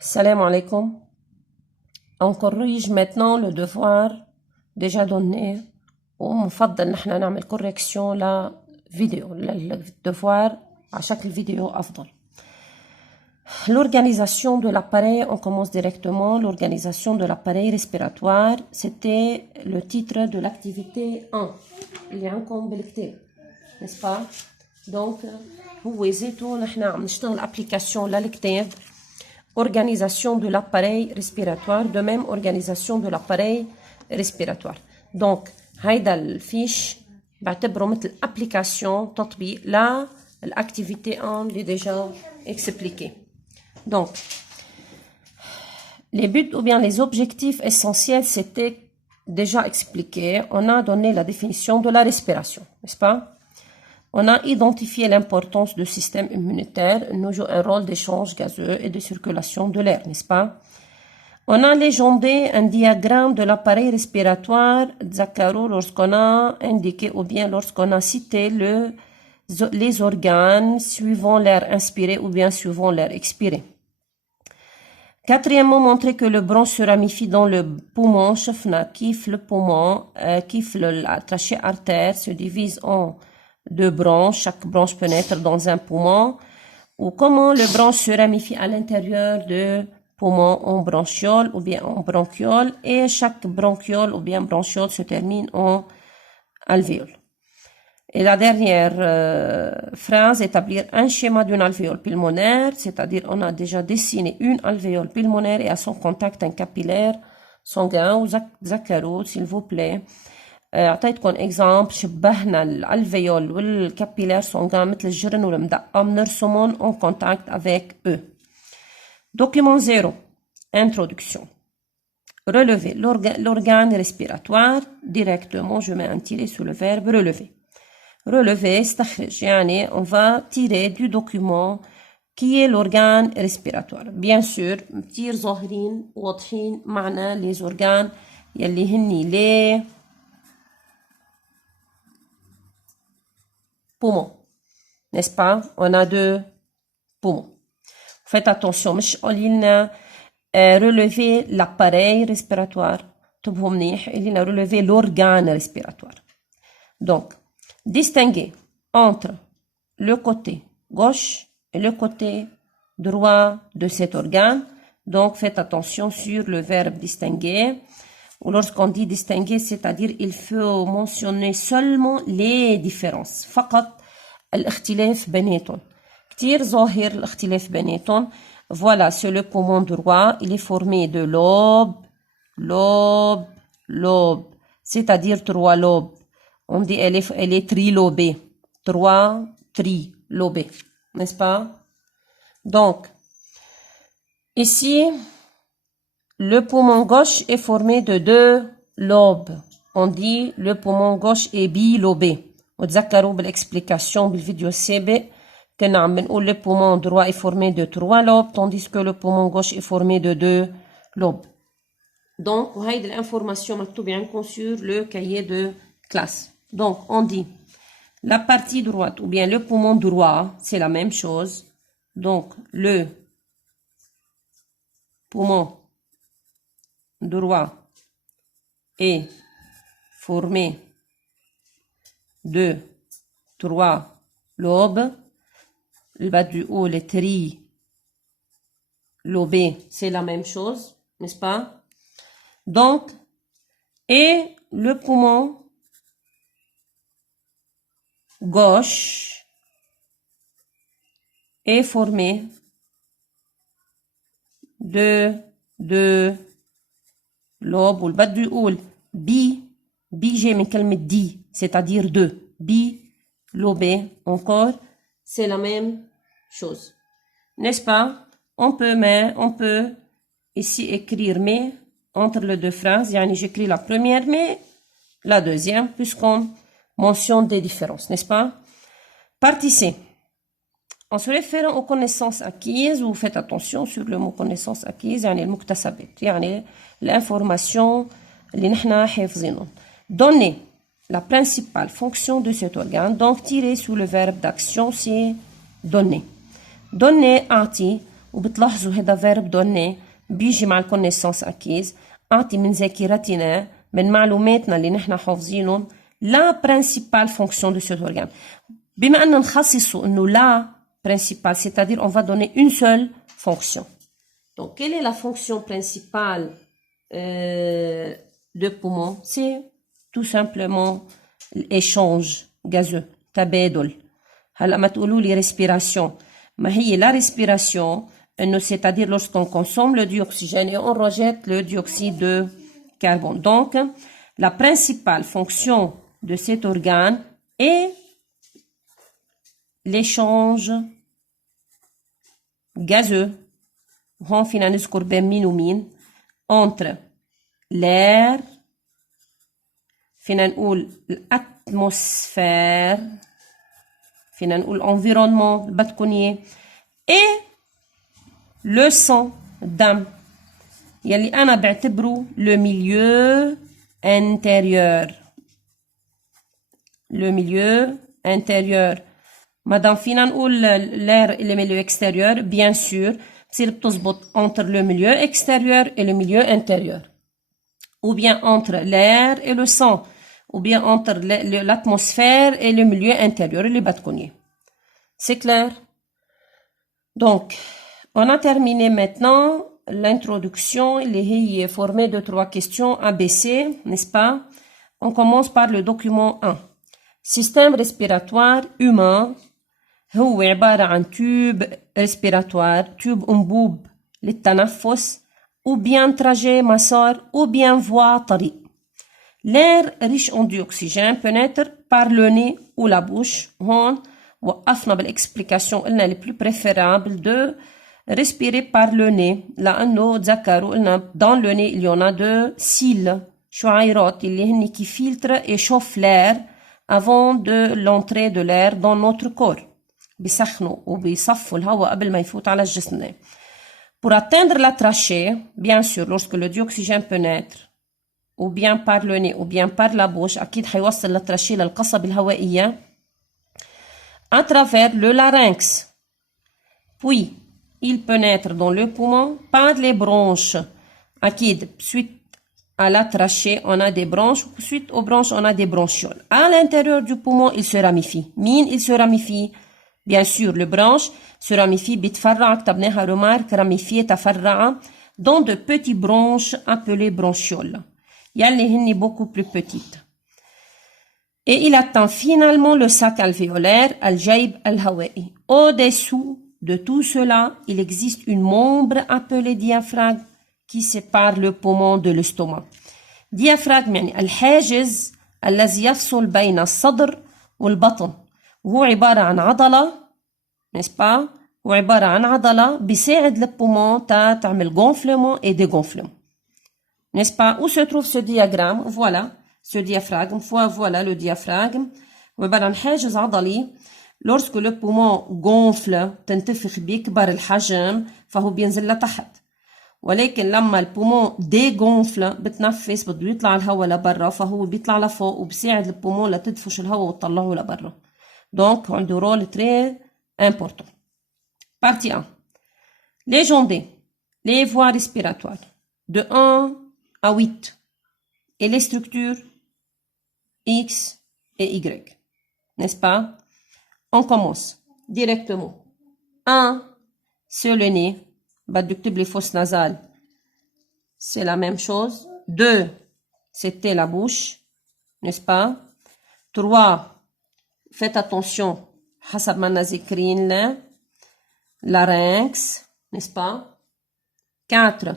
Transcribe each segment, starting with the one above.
Salam alaikum. On corrige maintenant le devoir déjà donné. ومفضل نحن نعمل correction لا vidéo. Le devoir à chaque vidéo أفضل. L'organisation de l'appareil, on commence directement. L'organisation de l'appareil respiratoire, c'était le titre de l'activité 1. اللي عندكم بالكتاب, n'est-ce pas? Donc, هو زيتو نحن عم نشتغل application للكتاب. Organisation de l'appareil respiratoire, de même organisation de l'appareil respiratoire. Donc, هيدا الفيش بعتبره مثل application تطبيق l'activité 1 اللي déjà expliqué. Donc, les buts ou bien les objectifs essentiels, c'était déjà expliqué. On a donné la définition de la respiration, n'est-ce pas? On a identifié l'importance du système immunitaire. Nous joue un rôle d'échange gazeux et de circulation de l'air, n'est-ce pas? On a légendé un diagramme de l'appareil respiratoire, Zakaro, lorsqu'on a indiqué ou bien lorsqu'on a cité les organes suivant l'air inspiré ou bien suivant l'air expiré. Quatrièmement, montrer que le bronche se ramifie dans le poumon. شفنا كيف le poumon, كيف la trachée artère se divise en deux branches. Chaque branche peut naître dans un poumon. Ou comment le bronche se ramifie à l'intérieur de poumon en bronchiole ou bien en bronchiole. Et chaque bronchiole ou bien bronchiole se termine en alvéole. Et la dernière phrase, établir un schéma d'une alvéole pulmonaire, c'est-à-dire on a déjà dessiné une alvéole pulmonaire et à son contact un capillaire sanguin. Ou ذكروا s'il vous plaît. أعطيتكم exemple شبهنا الالفيول والكابيلار سونغان مثل الجرن والمدقة بنرسمهم en contact avec eux. Document 0. Introduction. Relever l'organe respiratoire. Directement, je mets un tiret sous le verbe relever. Relever, استخرج, يعني on va tirer du document qui est l'organe respiratoire. Bien sûr, كتير ظاهرين واضحين معنا les organes يلي هني les poumons, n'est-ce pas? On a deux poumons. Faites attention, مش قولي لنا relever l'appareil respiratoire. تبهوا منيح, قولي لنا relever l'organe respiratoire. Donc, distinguer entre le côté gauche et le côté droit de cet organe. Donc, faites attention sur le verbe distinguer. Ou lorsqu'on dit distinguer, c'est-à-dire il faut mentionner seulement les différences. فقط الاختلاف بيناتهم. كتير ظاهر الاختلاف بيناتهم. Voilà, c'est le poumon droit. Il est formé de lobes, lobes. C'est-à-dire trois lobes. On dit elle est trilobée. Trois trilobés. N'est-ce pas? Donc, ici, le poumon gauche est formé de deux lobes. On dit le poumon gauche est bilobé. وتذكروا بالexplication بالفيديو السابق كنا عم بنقول le poumon droit est formé de trois lobes tandis que le poumon gauche est formé de deux lobes. Donc, وهيدي l'information مكتوبة عندكم sur le cahier de classe. Donc, on dit la partie droite ou bien le poumon droit, c'est la même chose. Donc, le poumon droit est formé de trois lobes. Le bas du haut, les trilobés, c'est la même chose, n'est-ce pas? Donc, et le poumon gauche est formé de deux lobes. والبا du haut, جاي من كلمة دي, c'est-à-dire deux. Bilobé, encore, c'est la même chose. N'est-ce pas? On peut ici écrire mais entre les deux phrases. Yani j'écris la première mais la deuxième puisqu'on mentionne des différences, n'est-ce pas? Partie C. En se référant aux connaissances acquises, vous faites attention sur le mot connaissances acquises, يعني المكتسبات, يعني l'information اللي نحنا حافظينهم. Donner la principale fonction de cet organe. Donc, tirer sous le verbe d'action, c'est donner. Donner أعطي وبتلاحظوا هذا فيرب دوني بيجي مع الكونيسانس أكيز. أعطي من ذاكرتنا من معلوماتنا اللي نحن حافظينهم la principale fonction de cet organe. بما أن نخصصوا إنه la principale, c'est-à-dire on va donner une seule fonction. Donc, quelle est la fonction principale de poumon? C'est tout simplement l'échange gazeux, تبادل. هلا ما تقولوا لي respiration. ما هي la respiration, c'est-à-dire lorsqu'on consomme le dioxygène et on rejette le dioxyde de carbone. Donc, la principale fonction de cet organe est l'échange gazeux. هون فينا نذكر بين مين ومين entre l'air فينا نقول l'atmosphère فينا نقول environnement البتكونية et le sang الدم يلي أنا بعتبره le milieu intérieur le milieu intérieur. مادام فينا نقول l'air et le milieu extérieur bien sûr بصير بتزبط entre le milieu extérieur et le milieu intérieur ou bien entre l'air et le sang ou bien entre l'atmosphère et le milieu intérieur اللي بتكوني. C'est clair? Donc, on a terminé maintenant l'introduction اللي هي formée de 3 questions ABC, n'est-ce pas? On commence par le document 1. Système respiratoire humain هو عبارة عن تيوب respiratoire, تيوب أنبوب للتنفس ou bien trajet مسار ou bien voie طريق. L'air riche en dioxygène pénètre par le nez ou la bouche. هون وقفنا بالإكسبليكاسيون قلنا le plus préférable de respirer par le nez لأنه تذكروا قلنا dans le nez il y en a 2 cils شعيرات اللي هن qui filtrent et chauffent l'air avant de l'entrée de l'air dans notre corps. بيسخنوا وبيصفوا الهواء قبل ما يفوت على الجسم. Pour atteindre la trachée, bien sûr, lorsque le dioxygène pénètre, ou bien par le nez, ou bien par la bouche, أكيد حيوصل للتراشيه للقصبة الهوائية, à travers le larynx. Puis, il pénètre dans le poumon par les bronches. أكيد, suite à la trachée, on a des bronches. Suite aux bronches, on a des bronchioles. À l'intérieur du poumon, il se ramifie. مين il se ramifie? Bien sûr, le branche se ramifie, بيتفرع, كتبناها remarque, ramifié, تفرع, dans de petits bronches appelées bronchioles. يلي هني beaucoup plus petites. Et il atteint finalement le sac alvéolaire, الجيب الهوائي. Au-dessous de tout cela, il existe une membre appelée diaphragme qui sépare le poumon de l'estomac. diaphragme يعني الحاجز الذي يفصل بين الصدر والبطن. وهو عبارة عن عضلة n'est-ce pas هو عبارة عن عضلة بيساعد البومون تعمل gonflement et dégonflement n'est-ce pas où se trouve ce diagramme voilà ce diaphragme voilà le diaphragme هو عبارة عن حاجز عضلي lorsque le poumon gonfle تنتفخ بيكبر الحجم فهو بينزل لتحت ولكن لما البومون dégonfle بتنفس بده يطلع الهواء لبرا فهو بيطلع لفوق وبيساعد البومون لتدفش الهواء وتطلعه لبرا. Donc, on a un rôle très important. Partie 1. Les jambes, les voies respiratoires, de 1 à 8, et les structures X et Y. N'est-ce pas? On commence directement. 1, c'est le nez. Les fosses nasales, c'est la même chose. 2, c'était la bouche. N'est-ce pas? 3, faites attention, حسب ما ذاكرين له larynx, n'est-ce pas? 4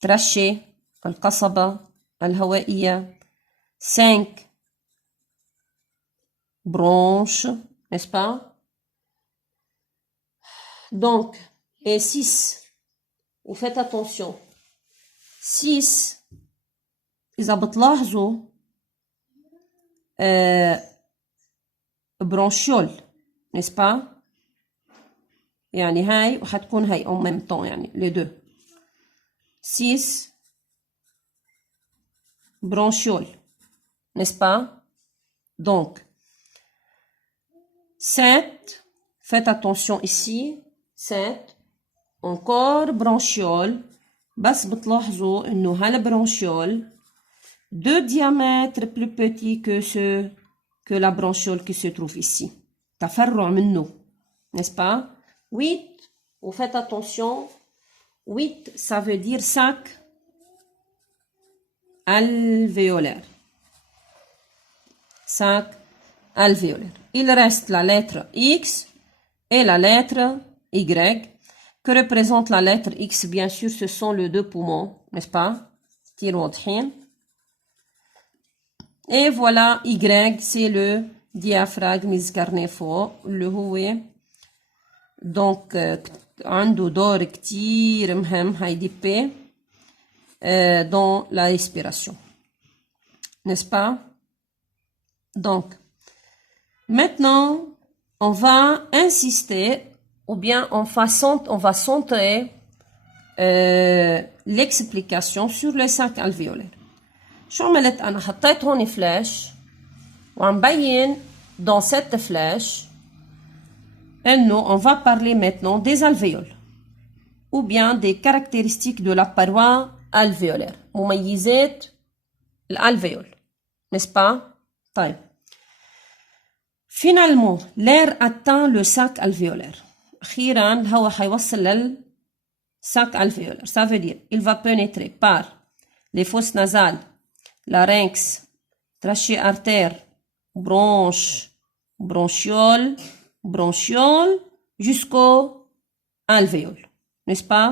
trachée, القصبة الهوائية. 5 bronches, n'est-ce pas? Donc, et 6, vous faites attention. 6, إذا بتلاحظوا bronchiole, n'est-ce pas? يعني هاي وحتكون هاي en même temps يعني les deux. 6 bronchiole, n'est-ce pas? Donc 7, faites attention ici, 7 encore bronchiole. بس بتلاحظوا إنه هالبرونشيول de diamètre plus petit que la bronchiole qui se trouve ici. تفرع منه, n'est-ce pas? 8, vous faites attention. 8, ça veut dire sac alvéolaire. Sac alvéolaire. Il reste la lettre X et la lettre Y. Que représente la lettre X? Bien sûr, ce sont les deux poumons, n'est-ce pas? Et voilà, Y, c'est le diaphragme iscarnéfo, le هو. Donc, عنده دور كتير مهم هيدي P dans la respiration. N'est-ce pas? Donc, maintenant, on va insister ou bien on va centrer l'explication sur le sac alvéolaire. شو عملت أنا؟ حطيت هون فلاش وعم بين dans cette flèche إنه on va parler maintenant des alvéoles ou bien des caractéristiques de la paroi alvéolaire. مميزات الالvéole, n'est-ce pas? طيب. Finalement, l'air atteint le sac alvéolaire. أخيراً الهواء حيوصل للsac alvéolaire. Ça veut dire il va pénétrer par les fosses nasales, larynx, trachée artère, bronche, bronchiole, bronchiole, jusqu'au alvéole. N'est-ce pas?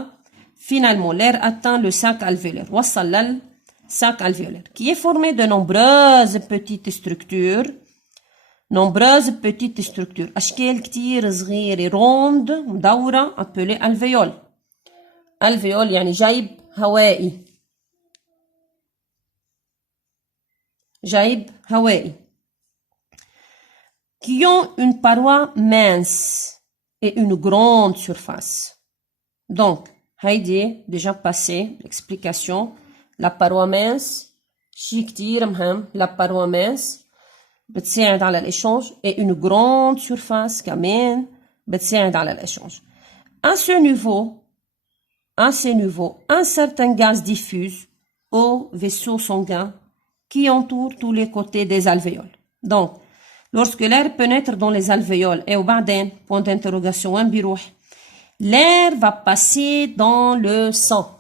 Finalement, l'air atteint le sac alvéolaire. وصل للsac alvéolaire, qui est formé de nombreuses petites structures. Nombreuses petites structures. أشكال كتير صغيرة روند مدورة appelée alvéole. alvéole يعني جيب هوائي. جيب هوائي. Qui ont une paroi mince et une grande surface. Donc, هيدي déjà passé l'explication. La paroi mince شي كتير مهم. La paroi mince بتساعد على الإشانج et une grande surface كمان بتساعد على الإشانج. À ce niveau, un certain gaz diffuse au vaisseau sanguin qui entoure tous les côtés des alvéoles. Donc, lorsque l'air pénètre dans les alvéoles et وبعدين point d'interrogation وين بيروح? L'air va passer dans le sang.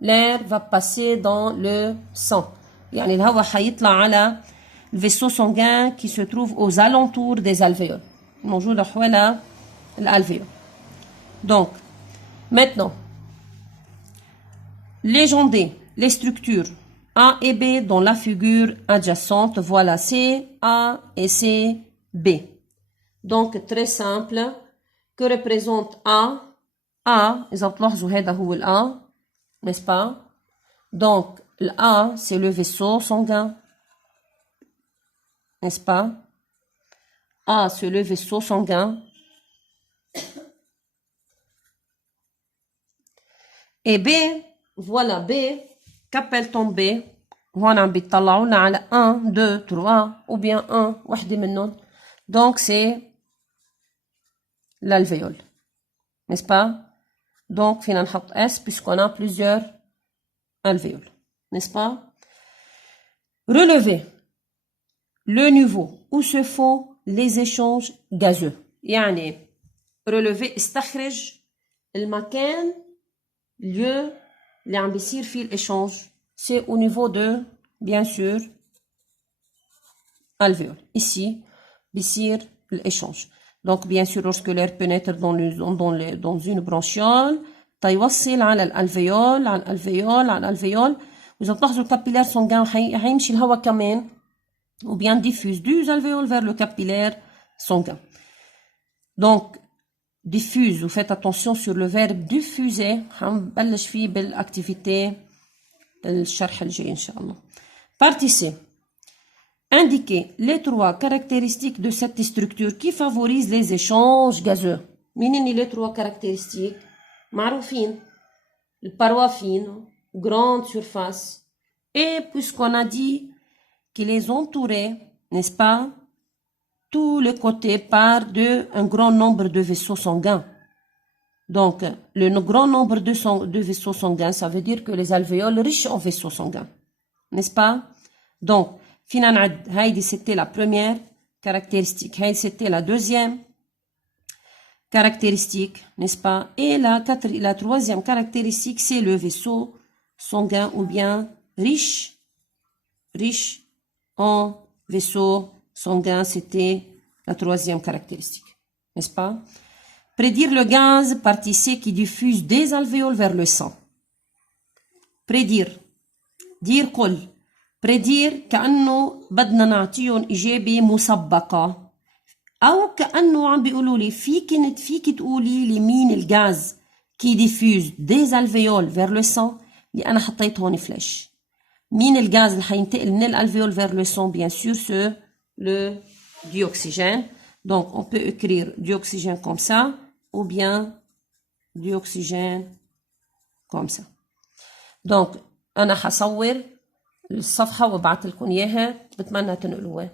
L'air va passer dans le sang. يعني الهواء حيطلع على le vaisseau sanguin qui se trouve aux alentours des alvéoles. موجودة حوالي الالvéole. Donc, maintenant, légender les structures A et B dans la figure adjacente. Voilà C, A et C, B. Donc, très simple. Que représente A? A, إذا بتلاحظوا هذا هو A, n'est-ce pas? Donc, le A, c'est le vaisseau sanguin. N'est-ce pas? A, c'est le vaisseau sanguin. Et B, voilà B, qu'appelle-t-on B? هون عم بيطلعوا لنا على 1, 2, 3 ou bien 1 وحدة منهم. Donc c'est l'alvéole. N'est-ce pas? Donc فينا نحط S puisqu'on a plusieurs alvéoles. N'est-ce pas? Relever le niveau où se font les échanges gazeux. يعني relever استخرج المكان lieu اللي عم بيصير فيه الإشانج. C'est au niveau de, bien sûr, alvéole. Ici, بيصير الإشانج. Donc, bien sûr, lorsque l'air pénètre dans une bronchiole, تيوصل على الألفيول على الألفيول على الألفيول. وإذا بتلاحظوا الكابيلار سانغان هيمشي الهواء كمان ou bien diffuse des alvéoles vers le capillaire sanguin. Donc, diffuse, vous faites attention sur le verbe diffuser. هنبلش فيه بالactivité الشرح الجاي إن شاء الله. Partie C. Indiquez les 3 caractéristiques de cette structure qui favorisent les échanges gazeux. منين les 3 caractéristiques؟ معروفين. الباروا fine, grande surface. Et puisqu'on a dit qu'il les entourait, n'est-ce pas, tous les côtés par un grand nombre de vaisseaux sanguins. Donc, le grand nombre de vaisseaux sanguins, ça veut dire que les alvéoles riches en vaisseaux sanguins. N'est-ce pas? Donc, finalement, Heidi, c'était la première caractéristique. Heidi, c'était la deuxième caractéristique, n'est-ce pas? Et la troisième caractéristique, c'est le vaisseau sanguin ou bien riche en vaisseau sanguin, c'était la troisième caractéristique, n'est-ce pas? Prédire le gaz partie C qui diffuse des alvéoles vers le sang. prédire dire قل prédire كأنه بدنا نعطيهم إجابة مسبقة أو كأنه عم بيقولوا لي فيك تقولي لي مين الغاز qui diffuse des alvéoles vers le sang اللي أنا حطيت هون فلاش. مين الغاز اللي حينتقل من الالvéole vers le sang? Bien sûr, c'est le dioxygène. Donc, on peut écrire dioxygène comme ça ou bien dioxygène comme ça. Donc, أنا حصور الصفحة وبعت لكم إياها، بتمنى تنقلوها.